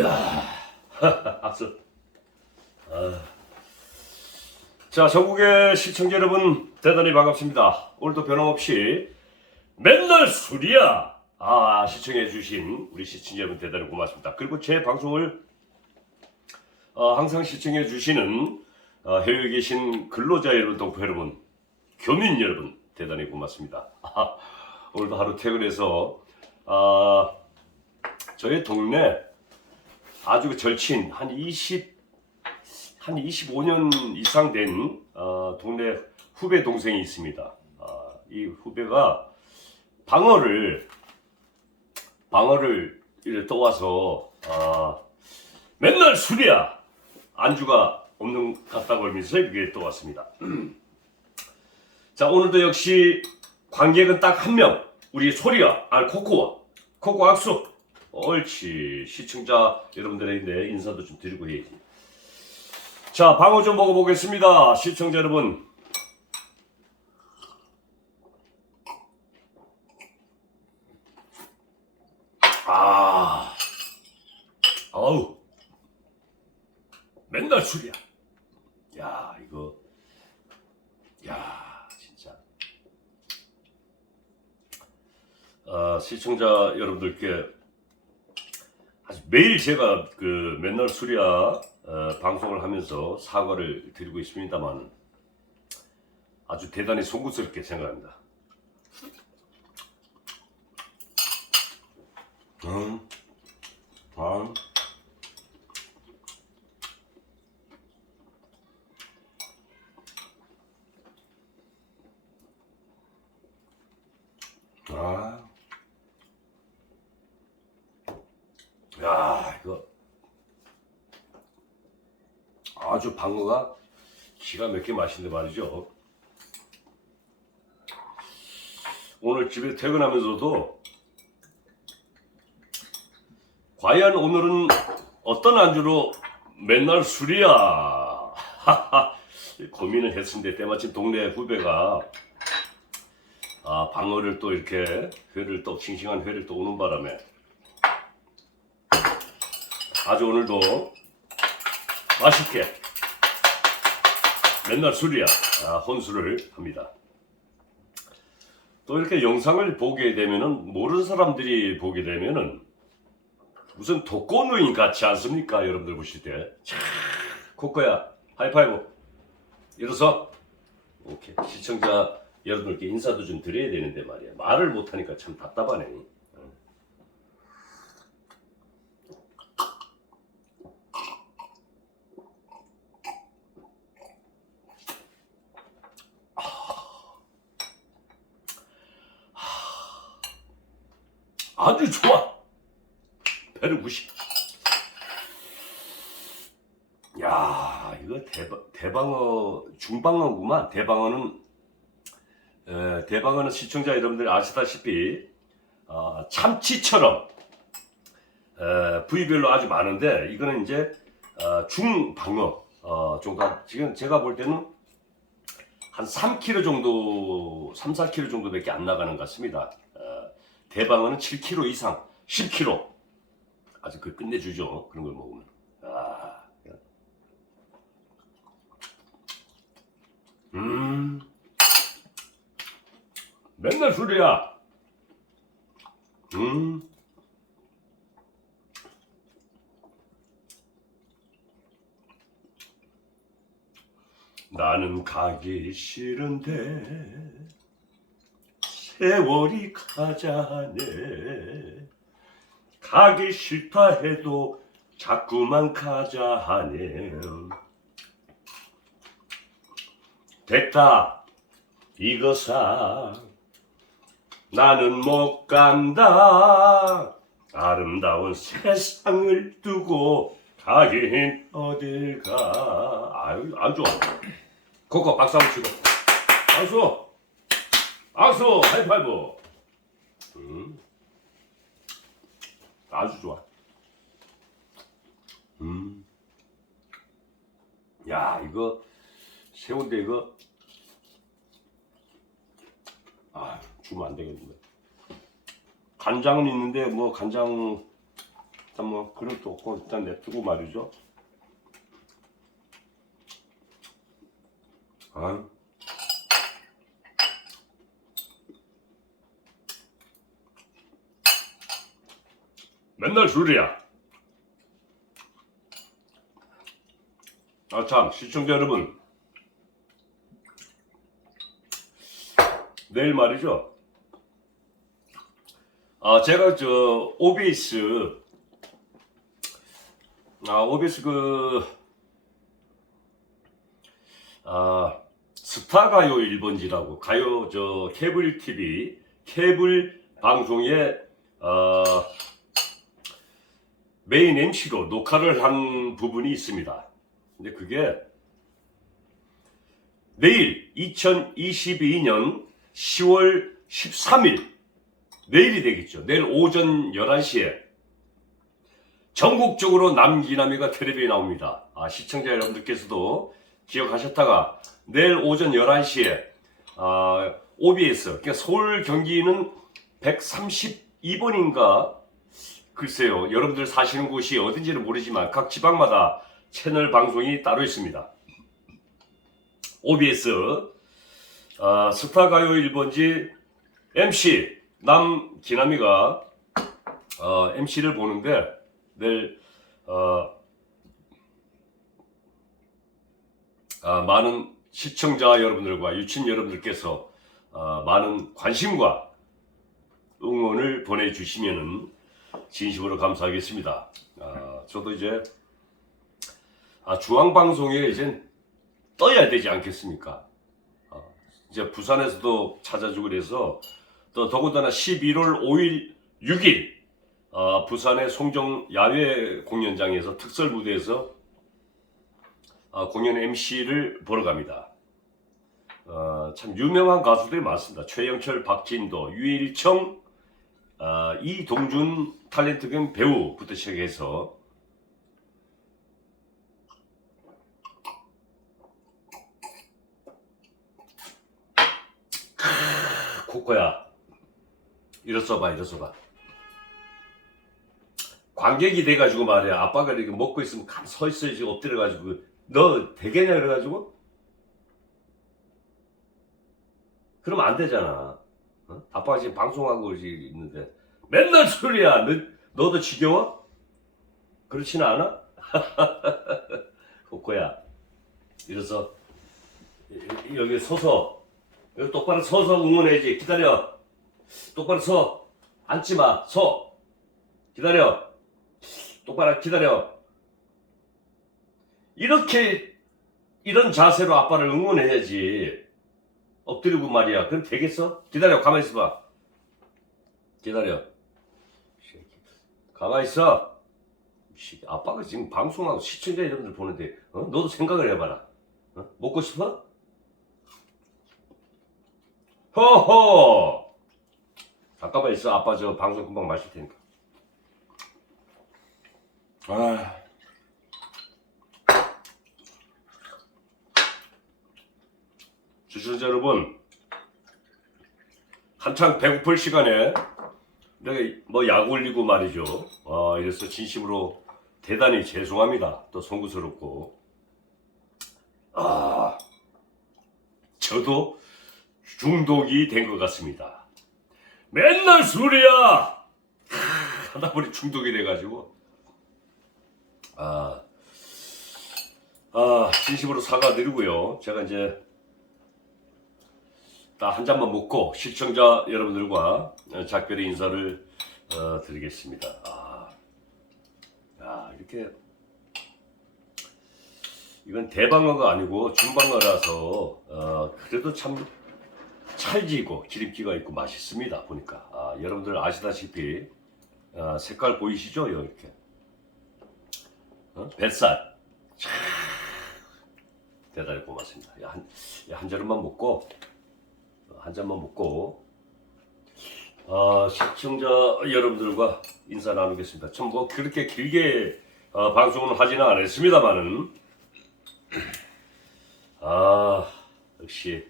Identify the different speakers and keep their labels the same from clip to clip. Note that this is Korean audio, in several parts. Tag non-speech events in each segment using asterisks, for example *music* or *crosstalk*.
Speaker 1: 야, *laughs* 악수. 아. 자, 전국의 시청자 여러분 대단히 반갑습니다. 오늘도 변함없이 맨날 술이야. 아, 시청해주신 우리 시청자 여러분 대단히 고맙습니다. 그리고 제 방송을 어, 항상 시청해주시는 어, 해외에 계신 근로자 여러분, 동포 여러분, 교민 여러분 대단히 고맙습니다. *laughs* 아, 오늘도 하루 퇴근해서 아, 저희 동네 아주 그 절친 한 20, 한 25년 이상 된 어, 동네 후배 동생이 있습니다. 아, 이 후배가 방어를 방어를 이렇게 떠와서 아, 맨날 술이야 안주가 없는 것 같다고 하면서 이게 떠왔습니다. *clears throat* 자 오늘도 역시 관객은 딱 한 명. 우리 소리야 아 코코와. 코코 악수. 옳지. 시청자 여러분들인데 인사도 좀 드리고 해야지. 자 방어 좀 먹어보겠습니다. 시청자 여러분 아 아우 맨날 술이야 야 이거 야 진짜 아, 시청자 여러분들께 아주 매일 제가 그 맨날 수리야 어, 방송을 하면서 사과를 드리고 있습니다만 아주 대단히 송구스럽게 생각합니다. 음, 아, 아, 야 이거 아주 방어가 기가 막히게 맛있는데 말이죠. 오늘 집에 퇴근하면서도 과연 오늘은 어떤 안주로 맨날 술이야 *laughs* 고민을 했는데 때마침 동네 후배가 아, 방어를 또 이렇게 회를 또 싱싱한 회를 또 오는 바람에 아주 오늘도 맛있게 맨날 술이야 아, 혼술을 합니다. 또 이렇게 영상을 보게 되면은 모르는 사람들이 보게 되면은 무슨 독거노인 같지 않습니까? 여러분들 보실 때. 차, 코코야 하이파이브. 일어서. 오케이. 시청자 여러분들께 인사도 좀 드려야 되는데 말이야. 말을 못하니까 참 답답하네. 아주 좋아. 배를 부시. 야, 이거 대방 대방어 중방어구만. 대방어는 에, 대방어는 시청자 여러분들 아시다시피 어, 참치처럼 에, 부위별로 아주 많은데 이거는 이제 어, 중방어 어, 정도 한- 지금 제가 볼 때는 한 3kg 정도, 3, 4kg 정도밖에 안 나가는 것 같습니다. 어, 대방어는 7kg 이상, 10kg 아주 그 끝내주죠. 그런 걸 먹으면. 아, 음, 맨날 술이야. 음. 나는 가기 싫은데 세월이 가자네. 가기 싫다 해도 자꾸만 가자 하네. 됐다. 이거 사. 나는 못 간다. 아름다운 세상을 두고 가긴 어딜 가. 아유 안 좋아. 코코 박수 한번 치고. 박수 박수 하이파이브 음. 아주 좋아 음. 야 이거 새우인데 이거 아 주면 안 되겠는데 간장은 있는데 뭐 간장 일단 뭐 그릇도 없고 일단 냅두고 말이죠. 아. 맨날 술이야. 아 참 시청자 여러분 내일 말이죠. 아 제가 저 OBS 아 OBS 그 아, 스타가요 1번지라고 가요 저 케이블 TV 케이블 방송에 어, 메인 MC로 녹화를 한 부분이 있습니다. 근데 그게 내일 2022년 10월 13일 내일이 되겠죠. 내일 오전 11시에 전국적으로 남기남이가 텔레비에 나옵니다. 아, 시청자 여러분들께서도 기억하셨다가 내일 오전 11시에 아, OBS 그러니까 서울 경기는 132번인가 글쎄요 여러분들 사시는 곳이 어딘지는 모르지만 각 지방마다 채널 방송이 따로 있습니다. OBS 아, 스타가요 1번지 MC 남기남이가 어, MC를 보는데 내일 어, 아, 많은 시청자 여러분들과 유친 여러분들께서 아, 많은 관심과 응원을 보내주시면 진심으로 감사하겠습니다. 아, 저도 이제 아, 중앙 방송에 이제 떠야 되지 않겠습니까? 어, 이제 부산에서도 찾아주고 그래서 또 더군다나 11월 5일, 6일 어, 부산의 송정 야외 공연장에서 특설 무대에서 어, 공연 MC를 보러 갑니다. 어, 참 유명한 가수들이 많습니다. 최영철, 박진도, 유일청, 어, 이동준 탤런트 겸 배우부터 시작해서 코코야 일어서봐 일어서봐. 관객이 돼가지고 말이야. 아빠가 이렇게 먹고 있으면 가만 서 있어야지 엎드려가지고. 너 되겠냐? 그래가지고? 그러면 안 되잖아 어? 아빠가 지금 방송하고 있는데 맨날 소리야. 너, 너도 지겨워? 그렇지는 않아? *laughs* 일어서 여- 여기 서서 여기 똑바로 서서 응원해야지. 기다려. 똑바로 서. 앉지 마. 서. 기다려. 똑바로 기다려. 이렇게 이런 자세로 아빠를 응원해야지 엎드리고 말이야. 그럼 되겠어? 기다려. 가만히 있어봐. 기다려. 가만히 있어. 씨, 아빠가 지금 방송하고 시청자 여러분들 보는데 어? 너도 생각을 해봐라. 어? 먹고 싶어? 허허! 잠깐만 있어. 아빠 저 방송 금방 마실 테니까. 아 시청자 여러분 한창 배고플 시간에 내가 뭐약 올리고 말이죠. 아 이래서 진심으로 대단히 죄송합니다. 또 송구스럽고. 아 저도 중독이 된 것 같습니다. 맨날 술이야! 하다 보니 중독이 돼가지고. 아, 아 진심으로 사과드리고요. 제가 이제 딱 한 잔만 먹고 시청자 여러분들과 작별의 인사를 어, 드리겠습니다. 아, 야, 이렇게 이건 대방어가 아니고 중방어라서 어, 그래도 참 찰지고 기름기가 있고 맛있습니다. 보니까 아, 여러분들 아시다시피 아, 색깔 보이시죠? 이렇게 어? 뱃살 촤, 대단히 고맙습니다. 야, 한, 야, 한 자루만 먹고 한 잔만 먹고 아, 시청자 여러분들과 인사 나누겠습니다. 참 뭐 그렇게 길게 어, 방송은 하지는 않았습니다만은 아 역시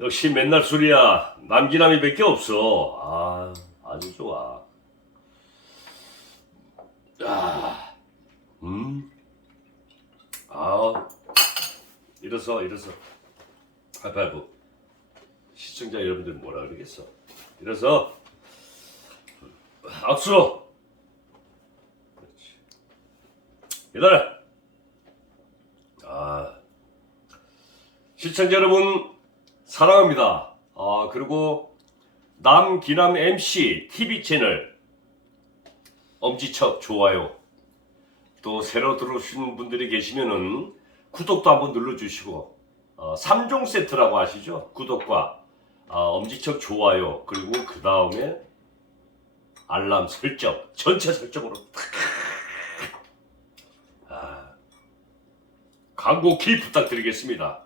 Speaker 1: 역시 맨날 술이야 남기남이 밖에 없어 아 아주 좋아. 아, 음, 아, 일어서, 일어서. 하이파이브. 시청자 여러분들 뭐라 그러겠어? 일어서. 악수. 그렇지. 기다려. 아, 시청자 여러분 사랑합니다. 아 그리고 남기남 MC TV 채널 엄지척 좋아요. 또 새로 들어오신 분들이 계시면은 구독도 한번 눌러주시고 어, 3종 세트라고 아시죠? 구독과 아, 엄지척 좋아요 그리고 그 다음에 알람 설정 전체 설정으로 아, 키 부탁드리겠습니다.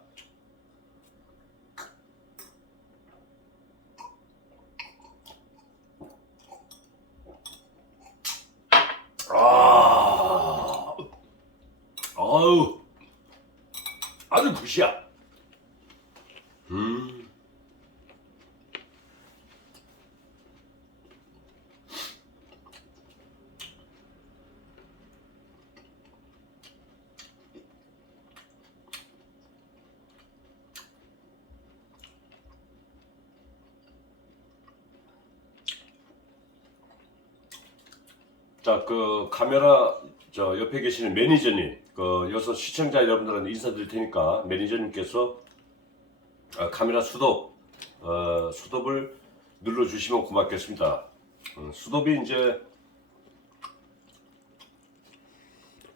Speaker 1: 아, 아유, 아주 굿이야. 음. 자, 그 카메라 저 옆에 계시는 매니저님, 그 여기서 시청자 여러분들한테 인사드릴 테니까 매니저님께서 아, 카메라 수톱, 어, 수톱을 눌러 주시면 고맙겠습니다. 어, 수톱이 이제